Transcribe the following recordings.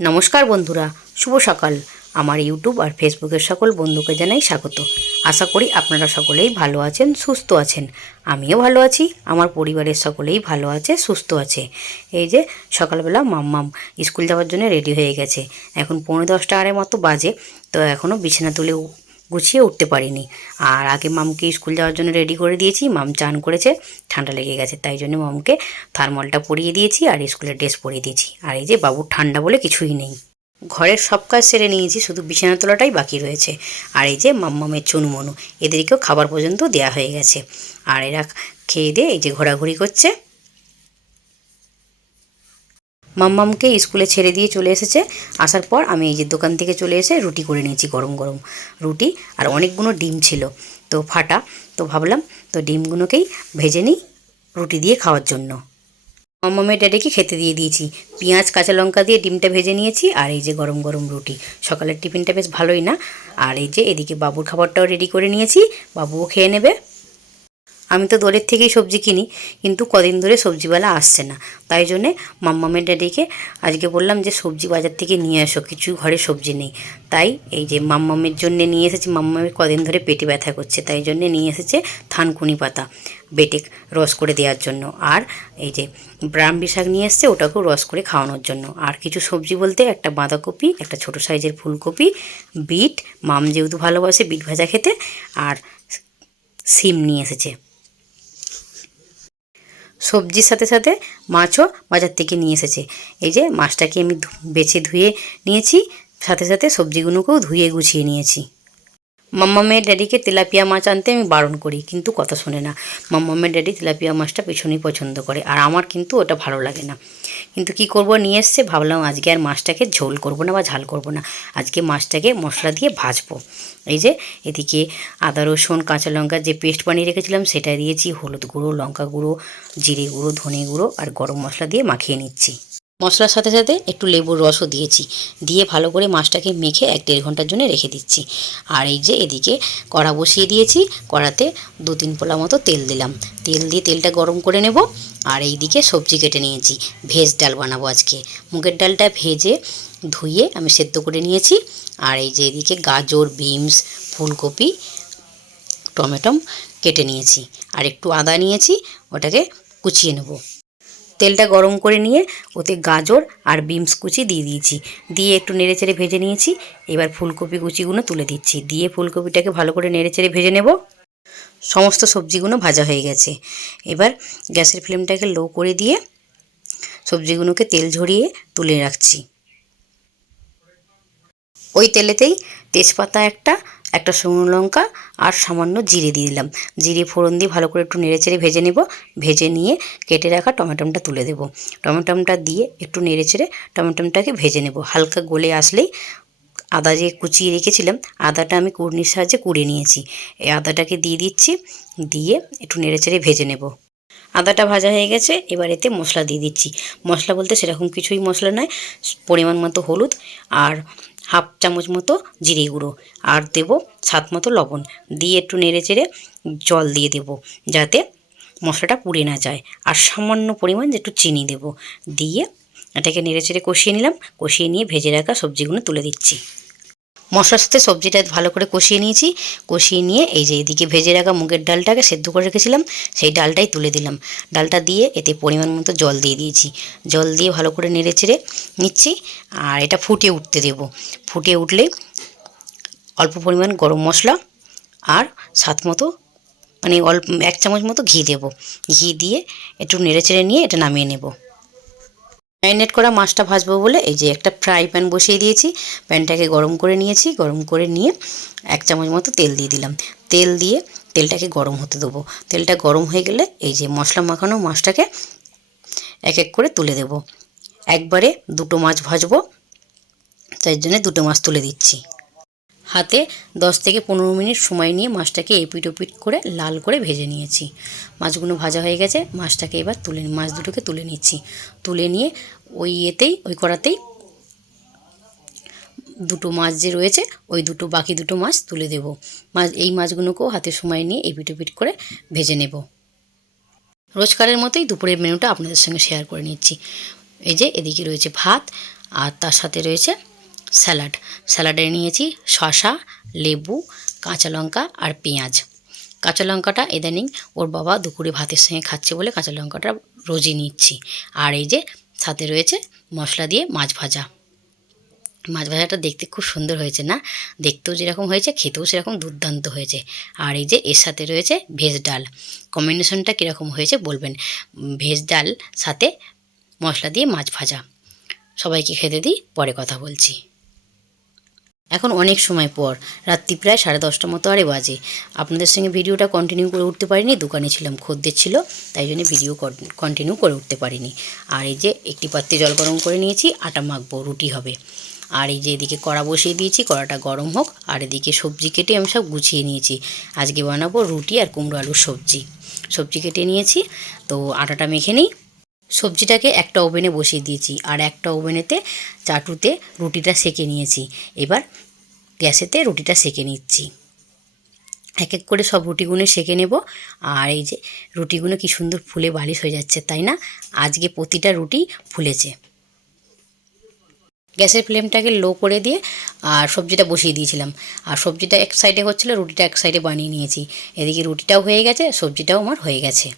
নমস্কার বন্ধুরা, শুভ সকাল। আমার ইউটিউব আর ফেসবুকের সকল বন্ধুকে জানাই স্বাগত। আশা করি আপনারা সকলেই ভালো আছেন, সুস্থ আছেন। আমিও ভালো আছি, আমার পরিবারের সকলেই ভালো আছে, সুস্থ আছে। এই যে সকালবেলা মাম্মাম স্কুল যাওয়ার জন্য রেডি হয়ে গেছে। এখন 9:45 মতো বাজে, তো এখনও বিছানা তুলে গুছিয়ে উঠতে পারিনি। আর আগে মামকে স্কুল যাওয়ার জন্য রেডি করে দিয়েছি। মাম চান করেছে, ঠান্ডা লেগে গেছে, তাই জন্য মামকে থার্মালটা পরিয়ে দিয়েছি আর স্কুলের ড্রেস পরিয়ে দিয়েছি। আর এই যে বাবুর ঠান্ডা বলে কিছুই নেই, ঘরের সব কাজ সেরে নিয়েছি, শুধু বিছানা তোলাটাই বাকি রয়েছে। আর এই যে মাম্মামের চুনুমনু, এদেরকেও খাবার পর্যন্ত দেয়া হয়ে গেছে। আর এরা খেয়ে দিয়ে এই যে ঘোরাঘুরি করছে। মাম্মামকে স্কুলে ছেড়ে দিয়ে চলে এসেছে। আসার পর আমি এই যে দোকান থেকে চলে এসে রুটি করে নিয়েছি, গরম গরম রুটি। আর অনেকগুলো ডিম ছিল তো ফাটা, তো ভাবলাম তো ডিমগুলোকেই ভেজে নিই রুটি দিয়ে খাওয়ার জন্য। মাম্মামের ড্যাডিকে খেতে দিয়ে দিয়েছি, পেঁয়াজ কাঁচা লঙ্কা দিয়ে ডিমটা ভেজে নিয়েছি। আর এই যে গরম গরম রুটি, সকালের টিফিনটা বেশ ভালোই না। আর এই যে এদিকে বাবুর খাবারটাও রেডি করে নিয়েছি, বাবুও খেয়ে নেবে। আমি তো দূরের থেকেই সবজি কিনি, কিন্তু কদিন ধরে সবজিওয়ালা আসছে না, তাই জন্যে মাম্মামের ড্যাডিকে আজকে বললাম যে সবজি বাজার থেকে নিয়ে আসো, কিছু ঘরে সবজি নেই। তাই এই যে মাম্মামের জন্যে নিয়ে এসেছি। মাম্মামের কদিন ধরে পেটে ব্যথা করছে, তাই জন্যে নিয়ে এসেছে থানকুনি পাতা, বেটে রস করে দেওয়ার জন্য। আর এই যে ব্রাহ্মী শাক নিয়ে এসছে, ওটাকেও রস করে খাওয়ানোর জন্য। আর কিছু সবজি বলতে একটা বাঁধাকপি, একটা ছোটো সাইজের ফুলকপি, বিট, মাম যেহেতু ভালোবাসে বিট ভাজা খেতে, আর সিম নিয়ে এসেছে। সবজির সাথে সাথে মাছও বাজার থেকে নিয়ে এসেছে। এই যে মাছটাকে আমি বেছে ধুয়ে নিয়েছি, সাথে সাথে সবজিগুলোকেও ধুয়ে গুছিয়ে নিয়েছি। মাম্মামের ড্যাডিকে তেলাপিয়া মাছ আনতে আমি বারণ করি, কিন্তু কথা শোনে না। মাম্মামের ড্যাডি তেলাপিয়া মাছটা ভীষণই পছন্দ করে, আর আমার কিন্তু ওটা ভালো লাগে না। কিন্তু কি করব, নিয়ে এসছে, ভাবলাম আজকে আর মাছটাকে ঝোল করব না বা ঝাল করব না, আজকে মাছটাকে মশলা দিয়ে ভাজবো। এই যে এদিকে আদা রসুন কাঁচা লঙ্কার যে পেস্ট বানিয়ে রেখেছিলাম সেটা দিয়েছি, হলুদ গুঁড়ো, লঙ্কা গুঁড়ো, জিরে গুঁড়ো, ধনে গুঁড়ো আর গরম মশলা দিয়ে মাখিয়ে নিচ্ছি। মশলার সাথে সাথে একটু লেবুর রসও দিয়েছি, দিয়ে ভালো করে মাছটাকে মেখে 1-1.5 ঘন্টার জন্য রেখে দিচ্ছি। আর এই যে এদিকে কড়া বসিয়ে দিয়েছি, কড়াতে 2-3 পোলা মতো তেল দিলাম, তেল দিয়ে তেলটা গরম করে নেব। আর এই দিকে সবজি কেটে নিয়েছি, ভেজ ডাল বানাবো আজকে। মুগের ডালটা ভেজে ধুয়ে আমি সেদ্ধ করে নিয়েছি। আর এই যে এদিকে গাজর, বিনস, ফুলকপি, টমেটো কেটে নিয়েছি, আর একটু আদা নিয়েছি, ওটাকে কুচিয়ে নেব। তেলটা গরম করে নিয়ে ওতে গাজর আর বিনস কুচি দিয়ে দিয়েছি, দিয়ে একটু নেড়েচেড়ে ভেজে নিয়েছি। এবার ফুলকপি কুচিগুলো তুলে দিচ্ছি, দিয়ে ফুলকপিটাকে ভালো করে নেড়েচেড়ে ভেজে নেব। সমস্ত সবজিগুলো ভাজা হয়ে গেছে। এবার গ্যাসের ফ্লেমটাকে লো করে দিয়ে সবজিগুলোকে তেল ঝরিয়ে তুলে রাখছি। ওই তেলেতেই তেজপাতা একটা শুকনো লঙ্কা আর সামান্য জিরে দিয়ে দিলাম। জিরে ফোড়ন দিয়ে ভালো করে একটু নেড়েচেড়ে ভেজে নেব। ভেজে নিয়ে কেটে রাখা টমেটোটা তুলে দেব। টমেটোটা দিয়ে একটু নেড়েচেড়ে টমেটোটাকে ভেজে নেব। হালকা গলে আসলেই আদা যে কুচিয়ে রেখেছিলাম, আদাটা আমি কুড়নির সাহায্যে কুড়ে নিয়েছি, এই আদাটাকে দিয়ে দিচ্ছি, দিয়ে একটু নেড়েচেড়ে ভেজে নেব। আদাটা ভাজা হয়ে গেছে, এবার এতে মশলা দিয়ে দিচ্ছি। মশলা বলতে সেরকম কিছুই মশলা নয়, পরিমাণ মতো হলুদ আর হাফ চামচ মতো জিরে গুঁড়ো, আর দেব স্বাদ মতো লবণ, দিয়ে একটু নেড়েচেড়ে জল দিয়ে দেব যাতে মশলাটা পুড়ে না যায়। আর সামান্য পরিমাণ একটু চিনি দেব, দিয়ে এটাকে নেড়েচেড়ে কষিয়ে নিলাম। কষিয়ে নিয়ে ভেজে রাখা সবজিগুলো তুলে দিচ্ছি। মশলার সাথে সবজিটা ভালো করে কষিয়ে নিয়েছি। কষিয়ে নিয়ে এই যে এদিকে ভেজে রাখা মুগের ডালটাকে সেদ্ধ করে রেখেছিলাম, সেই ডালটাই তুলে দিলাম। ডালটা দিয়ে এতে পরিমাণ মতো জল দিয়ে দিয়েছি, জল দিয়ে ভালো করে নেড়েচেড়ে নিচ্ছি। আর এটা ফুটে উঠতে দেব। ফুটে উঠলেই অল্প পরিমাণ গরম মশলা আর স্বাদ মতো অল্প 1 চামচ মতো ঘি দেব। ঘি দিয়ে একটু নেড়েচেড়ে নিয়ে এটা নামিয়ে নেব। ম্যারিনেট করা মাছটা ভাজবো বলে এই যে একটা ফ্রাই প্যান বসিয়ে দিয়েছি। প্যানটাকে গরম করে নিয়েছি, গরম করে নিয়ে 1 চামচ মতো তেল দিয়ে দিলাম। তেল দিয়ে তেলটাকে গরম হতে দেবো। তেলটা গরম হয়ে গেলে এই যে মশলা মাখানো মাছটাকে এক এক করে তুলে দেব। একবারে 2টো মাছ ভাজবো, তাই জন্য 2টো মাছ তুলে দিচ্ছি। হাতে 10 থেকে 15 মিনিট সময় নিয়ে মাছটাকে এপিট ওপিট করে লাল করে ভেজে নিয়েছি। মাছগুলো ভাজা হয়ে গেছে, মাছটাকে এবার মাছ দুটোকে তুলে নিচ্ছি। তুলে নিয়ে ওই কড়াতেই 2টো মাছ যে রয়েছে ওই বাকি 2টো মাছ তুলে দেব। এই মাছগুলোকেও হাতে সময় নিয়ে এপিট ওপিট করে ভেজে নেব। রোজকারের মতোই দুপুরের মেনুটা আপনাদের সঙ্গে শেয়ার করে নিচ্ছি। এই যে এদিকে রয়েছে ভাত, আর তার সাথে রয়েছে স্যালাড। স্যালাডে নিয়েছি শসা, লেবু, কাঁচা লঙ্কা আর পেঁয়াজ। কাঁচা লঙ্কাটা ইদানিং ওর বাবা দুপুরে ভাতের সঙ্গে খাচ্ছে বলে কাঁচা লঙ্কাটা রোজই নিচ্ছি। আর এই যে সাথে রয়েছে মশলা দিয়ে মাছ ভাজা। মাছ ভাজাটা দেখতে খুব সুন্দর হয়েছে না? দেখতেও যেরকম হয়েছে খেতেও সেরকম দুর্দান্ত হয়েছে। আর এই যে এর সাথে রয়েছে ভেজ ডাল। কম্বিনেশনটা কীরকম হয়েছে বলবেন। ভেজ ডাল সাথে মশলা দিয়ে মাছ ভাজা। সবাইকে খেতে দিই, পরে কথা বলছি। এখন অনেক সময় পর, রাত্রি প্রায় 10:30 মতো আরে বাজে। আপনাদের সঙ্গে ভিডিওটা কন্টিনিউ করে উঠতে পারিনি, দোকানে ছিলাম, খদ্দের ছিল, তাই জন্য ভিডিও কন্টিনিউ করে উঠতে পারিনি। আর এই যে একটি পাত্রে জল গরম করে নিয়েছি, আটা মাখবো, রুটি হবে। আর এই যে এদিকে কড়া বসিয়ে দিয়েছি, কড়াটা গরম হোক। আর এদিকে সবজি কেটে আমি সব গুছিয়ে নিয়েছি। আজকে বানাবো রুটি আর কুমড়ো আলুর সবজি। সবজি কেটে নিয়েছি, তো আটাটা মেখে নিই। সবজিটাকে একটা ওভেনে বসিয়ে দিয়েছি, আর একটা ওভেনেতে চাটুতে রুটিটা সেঁকে নিয়েছি। এবার গ্যাসেতে রুটিটা সেঁকে নিচ্ছি। এক এক করে সব রুটিগুলো সেঁকে নেব। আর এই যে রুটিগুলো কি সুন্দর ফুলে বালিশ হয়ে যাচ্ছে, তাই না? আজকে প্রতিটা রুটি ফুলেছে। গ্যাসের ফ্লেমটাকে লো করে দিয়ে আর সবজিটা বসিয়ে দিয়েছিলাম। আর সবজিটা এক সাইডে হচ্ছিলো, রুটিটা এক সাইডে বানিয়ে নিয়েছি। এদিকে রুটিটাও হয়ে গেছে, সবজিটাও আমার হয়ে গেছে।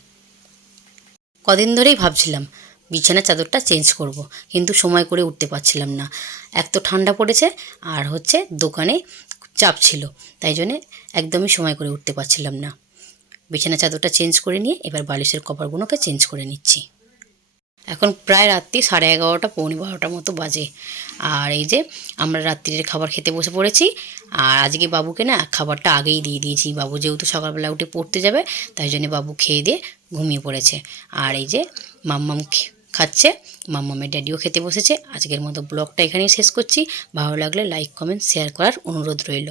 কদিন ধরেই ভাবছিলাম বিছানার চাদরটা চেঞ্জ করব, কিন্তু সময় করে উঠতে পারছিলাম না। এক তো ঠান্ডা পড়েছে, আর হচ্ছে দোকানে চাপ ছিল, তাই জন্যে একদমই সময় করে উঠতে পারছিলাম না। বিছানার চাদরটা চেঞ্জ করে নিয়ে এবার বালিশের কভারগুলোকে চেঞ্জ করে নিচ্ছি। এখন প্রায় রাত্রি 11:30 পৌনে 12টা মতো বাজে। আর এই যে আমরা রাত্রির খাবার খেতে বসে পড়েছি। আর আজকে বাবুকে না খাবারটা আগেই দিয়ে দিয়েছি। বাবু যেহেতু সকালবেলা উঠে পড়তে যাবে, তাই জন্য বাবু খেয়ে দিয়ে ঘুমিয়ে পড়েছে। আর এই যে মাম্মাম খাচ্ছে, মাম্মামের ড্যাডিও খেতে বসেছে। আজকের মতো ব্লগটা এখানেই শেষ করছি। ভালো লাগলে লাইক, কমেন্ট, শেয়ার করার অনুরোধ রইল।